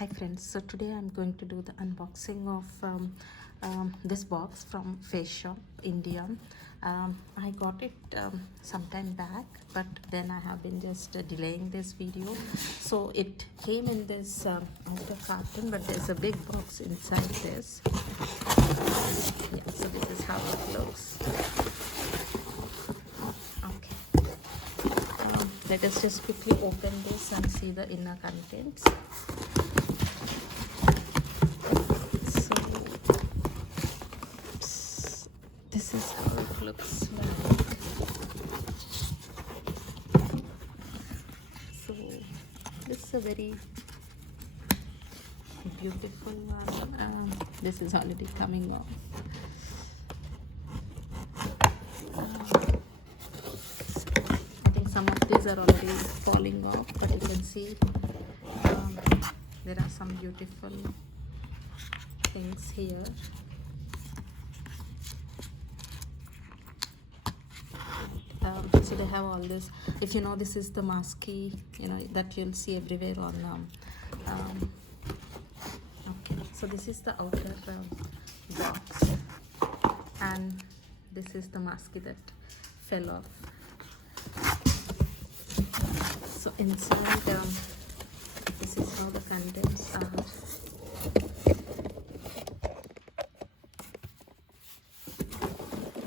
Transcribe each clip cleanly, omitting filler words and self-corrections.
Hi friends, so today I'm going to do the unboxing of this box from Faceshop India. I got it some time back, but then I have been just delaying this video. So it came in this outer carton, but there's a big box inside this. Yeah, so this is how it looks. Okay, let us just quickly open this and see the inner contents. This is how it looks like. So this is a very beautiful one. This is already coming off. I think some of these are already falling off, but you can see there are some beautiful things here. So they have all this. If you know, this is the masky, that you'll see everywhere on. Okay, so this is the outer box, and this is the masky that fell off. So inside, this is how the contents are.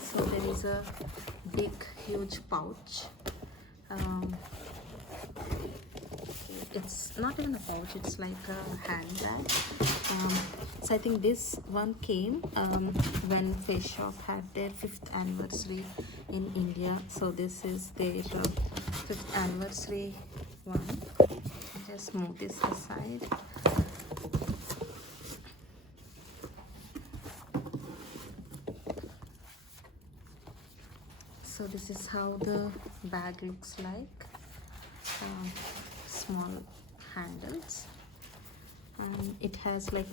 So there is a big huge pouch. It's not even a pouch, it's like a handbag. So I think this one came when Faceshop had their 5th anniversary in India. So this is their 5th anniversary one. Just move this aside. So this is how the bag looks like. Small handles, and it has like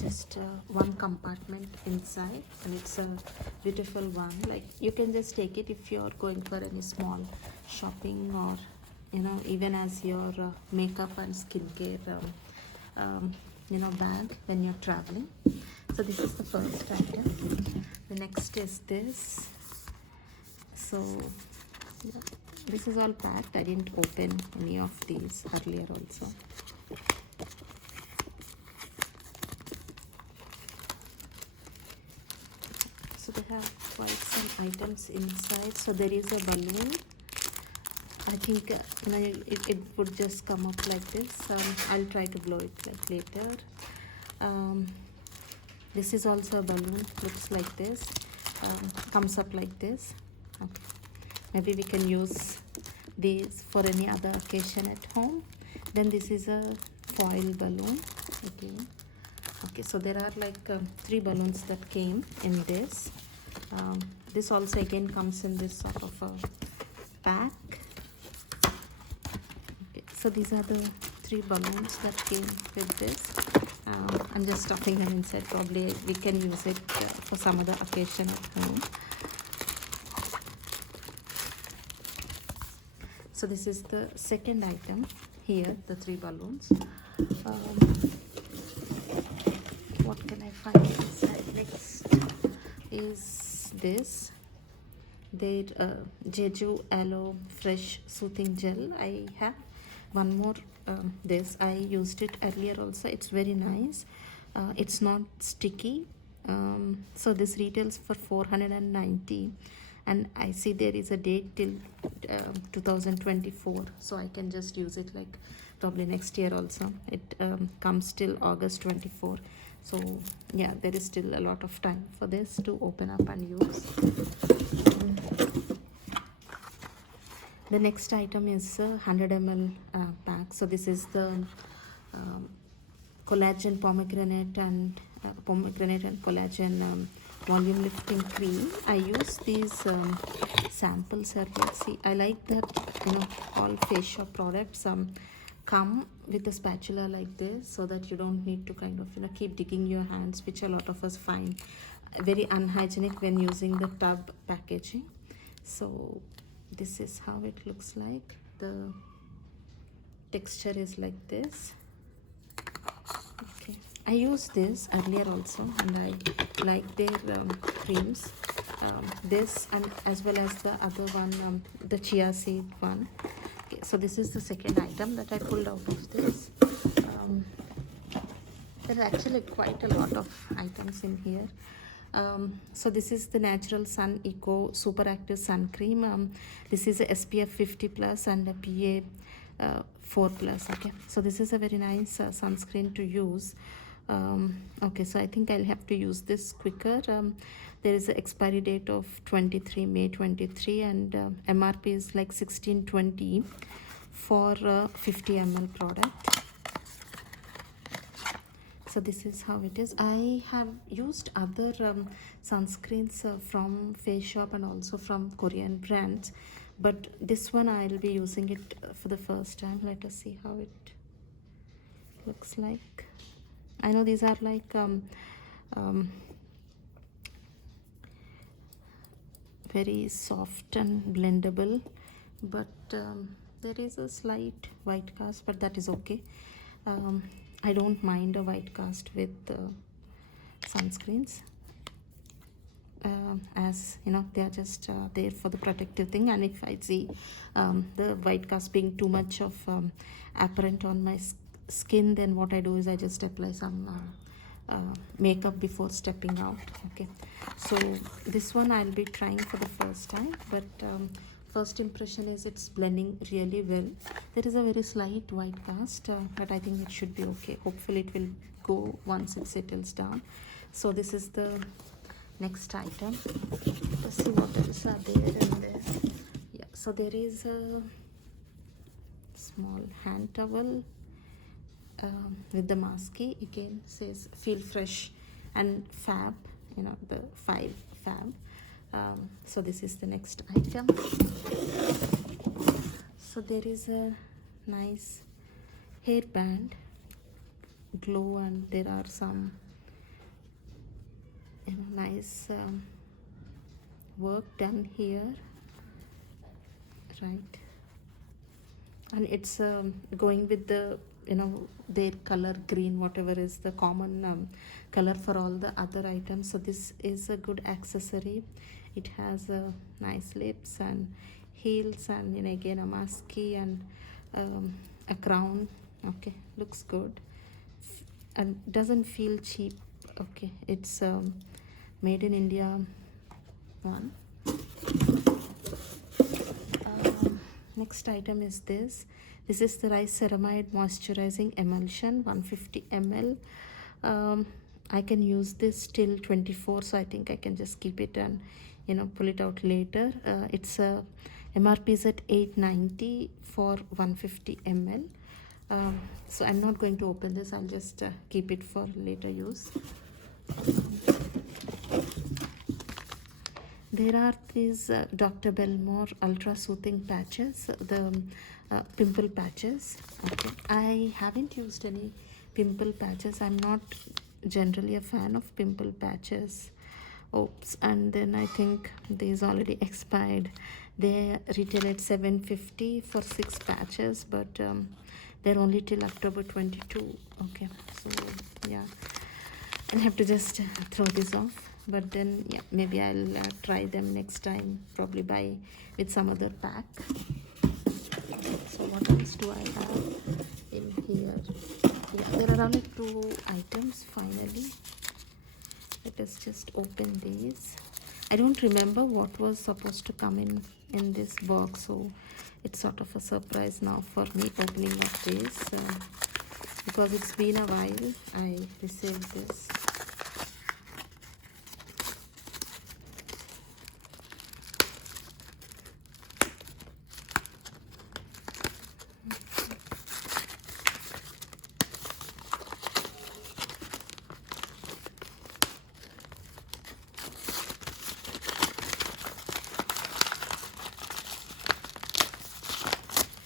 just one compartment inside, and it's a beautiful one. Like, you can just take it if you're going for any small shopping, or even as your makeup and skincare bag when you're traveling. So this is the first item. The next is this. So yeah, this is all packed. I didn't open any of these earlier also. So they have quite some items inside. So there is a balloon. I think it would just come up like this. I'll try to blow it like later. This is also a balloon. Looks like this. Comes up like this. Okay. Maybe we can use these for any other occasion at home. Then this is a foil balloon again. Okay, so there are like 3 balloons that came in this. This also again comes in this sort of a pack. Okay, so these are the 3 balloons that came with this. I'm just stuffing them inside. Probably we can use it for some other occasion at home. So this is the second item here, the 3 balloons. What can I find inside? Next is this. Their Jeju Aloe Fresh Soothing Gel. I have one more. This I used it earlier also. It's very nice. It's not sticky. So this retails for 490. And I see there is a date till 2024, so I can just use it like probably next year also. It comes till August 24, so yeah, there is still a lot of time for this to open up and use. The next item is a 100 ml pack. So this is the collagen pomegranate and collagen volume lifting cream. I use these samples earlier. See, I like that all Faceshop products come with a spatula like this, so that you don't need to kind of keep digging your hands, which a lot of us find very unhygienic when using the tub packaging. So this is how it looks like. The texture is like this. Okay, I used this earlier also, and I like their creams. This and as well as the other one, the chia seed one. Okay, so this is the second item that I pulled out of this. There are actually quite a lot of items in here. So this is the Natural Sun Eco Super Active Sun Cream. This is a SPF 50 plus and a PA 4 plus. Okay, so this is a very nice sunscreen to use. Okay, so I think I'll have to use this quicker. There is an expiry date of 23 May 23, and MRP is like 1620 for 50 ml product. So this is how it is. I have used other sunscreens from Faceshop and also from Korean brands, but this one I'll be using it for the first time. Let us see how it looks like. I know these are like very soft and blendable, but there is a slight white cast, but that is okay. I don't mind a white cast with sunscreens, as you know, they are just there for the protective thing. And if I see the white cast being too much of apparent on my skin, then what I do is I just apply some makeup before stepping out. Okay, so this one I'll be trying for the first time, but first impression is it's blending really well. There is a very slight white cast, but I think it should be okay. Hopefully it will go once it settles down. So this is the next item. Let's see what else are there in there. Yeah, so there is a small hand towel with the masky. Again says feel fresh and fab, you know, the 5 fab. So this is the next item. So there is a nice hairband glow, and there are some, you know, nice work done here, right? And it's going with the, you know, their color green, whatever is the common color for all the other items. So this is a good accessory. It has nice lips and heels, and, you know, again a masky and a crown. Okay, looks good and doesn't feel cheap. Okay, it's made in India one. Next item is this. This is the rice ceramide moisturizing emulsion, 150 ml. I can use this till 24, so I think I can just keep it and, you know, pull it out later. It's MRP is at 890 for 150 ml. So I'm not going to open this. I'll just keep it for later use. There are these Dr. Belmore Ultra Soothing patches, the pimple patches. Okay, I haven't used any pimple patches. I'm not generally a fan of pimple patches. Oops, and then I think these already expired. They retail at 750 for 6 patches, but they're only till October 22. Okay, so yeah, I'll have to just throw this off. But then, yeah, maybe I'll try them next time, probably buy with some other pack. So what else do I have in here? Yeah, there are only 2 items finally. Let us just open these. I don't remember what was supposed to come in this box, so it's sort of a surprise now for me opening up this, because it's been a while I received this.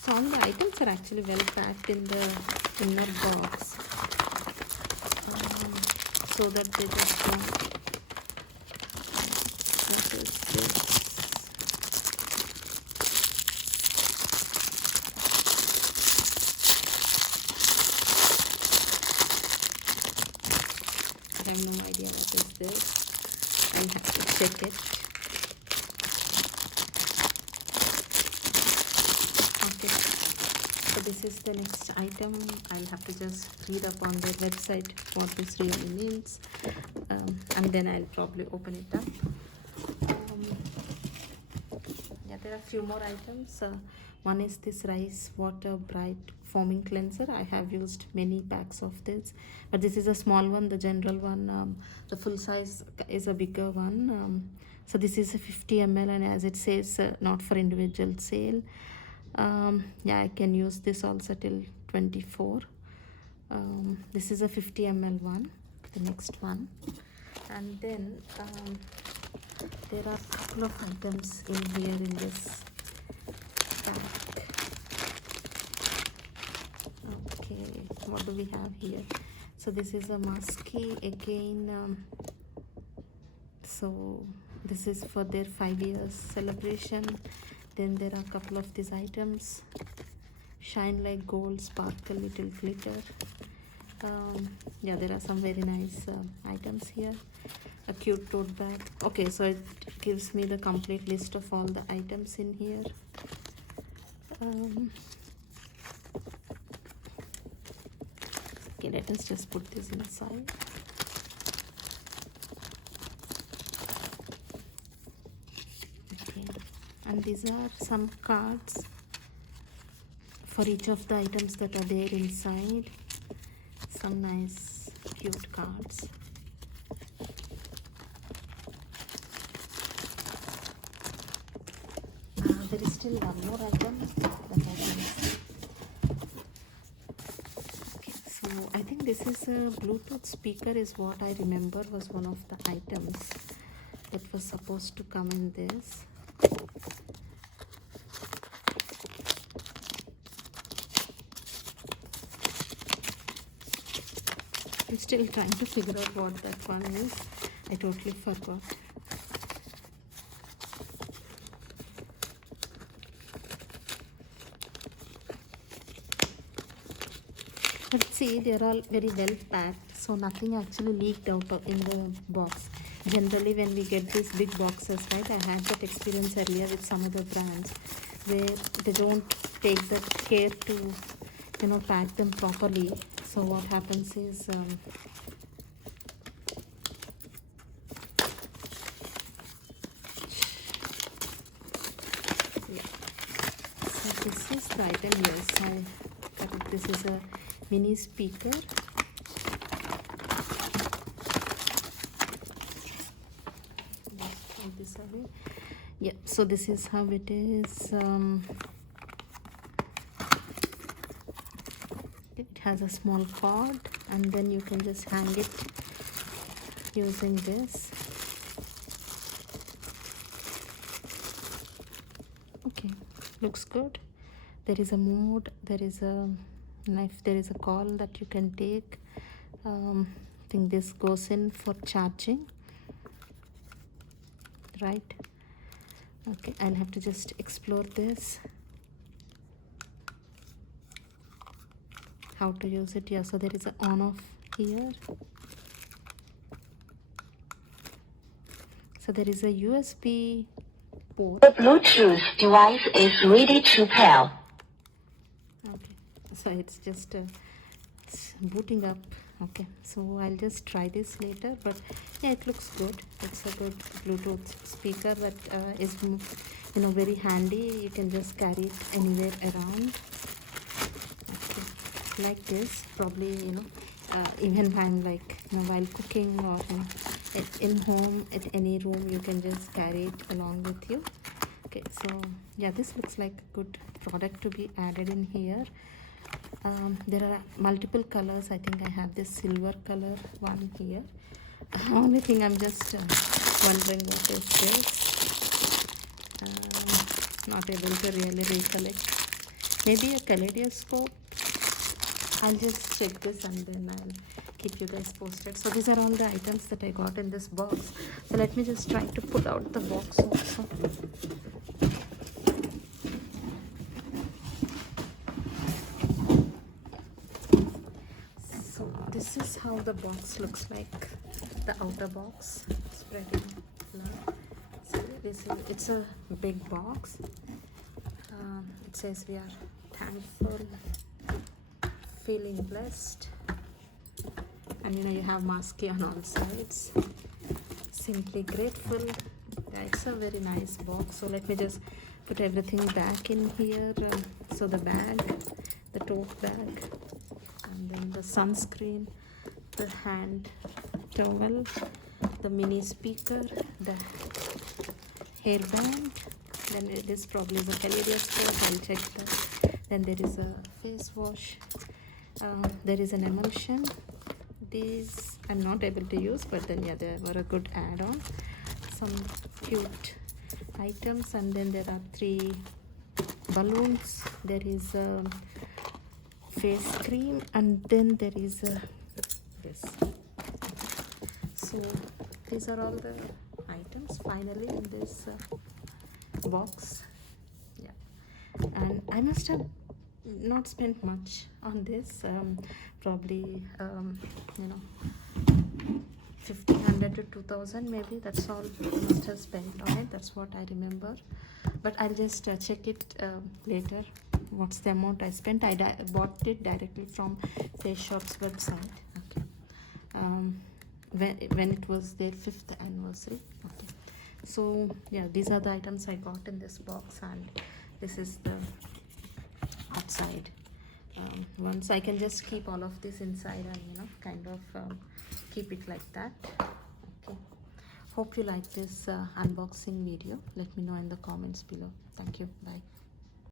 So all the items are actually well packed in the inner box, so that they just don't. What is this? have no idea what is this. I'll have to check it. Okay, so this is the next item. I'll have to just read up on their website what this really means, and then I'll probably open it up. Yeah, there are a few more items. One is this rice water bright foaming cleanser. I have used many packs of this, but this is a small one, the general one. The full size is a bigger one. So this is a 50 ml, and as it says, not for individual sale. Yeah, I can use this also till 24. This is a 50 ml one, the next one. And then there are a couple of items in here in this pack. Okay, what do we have here? So this is a musky again. So this is for their 5 years celebration. Then there are a couple of these items. Shine like gold, sparkle little glitter. Yeah, there are some very nice items here. A cute tote bag. Okay, so it gives me the complete list of all the items in here. Okay, let us just put this inside. Okay, and these are some cards for each of the items that are there inside. Some nice cute cards. There is still one more item that I can see. Okay, so I think this is a Bluetooth speaker is what I remember was one of the items that was supposed to come in this. I'm still trying to figure out what that one is. I totally forgot. But see, they're all very well packed, so nothing actually leaked out in the box. Generally, when we get these big boxes, right, I had that experience earlier with some other brands where they don't take the care to, pack them properly. So what happens is, yeah. So this is the item. Yes, I got it. This is a mini speaker. This away. Yeah, so this is how it is. It has a small cord, and then you can just hang it using this. Okay, looks good. There is a mode, there is a knife, there is a call that you can take. I think this goes in for charging, right? Okay, I'll have to just explore this, how to use it. Yeah, so there is an on off here. So there is a USB port. The Bluetooth device is ready to pair. Okay, so it's just it's booting up. Okay, so I'll just try this later, but yeah, it looks good. It's a good Bluetooth speaker that is very handy. You can just carry it anywhere around. Okay, like this, probably even when while cooking or in home at any room, you can just carry it along with you. Okay, so yeah, this looks like a good product to be added in here. There are multiple colors. I think I have this silver color one here. Only thing I'm just wondering what is this. Not able to really recollect. Maybe a kaleidoscope. I'll just check this and then I'll keep you guys posted. So these are all the items that I got in this box. So let me just try to pull out the box also. So this is how the box looks like. the outer box, spreading love. So this is, it's a big box. It says we are thankful, feeling blessed, and you have masky on all sides. Simply grateful. Yeah, it's a very nice box. So let me just put everything back in here. So the bag, the tote bag, and then the sunscreen, the hand towel, the mini speaker, the hairband. Then this probably is a Caleria sport. I'll check that. Then there is a face wash. There is an emulsion. These I'm not able to use, but then yeah, they were a good add-on. Some cute items, and then there are 3 balloons. There is a face cream, and then there is this. So these are all the items finally in this box. Yeah, and I must have not spent much on this. Probably 1,500 to 2,000 maybe. That's all I must have spent on it. That's what I remember. But I'll just check it later. What's the amount I spent? I bought it directly from Faceshop's website. Okay. When it was their 5th anniversary. Okay. So yeah, these are the items I got in this box, and this is the outside. Once I can just keep all of this inside and kind of keep it like that. Okay. Hope you like this unboxing video. Let me know in the comments below. Thank you. Bye.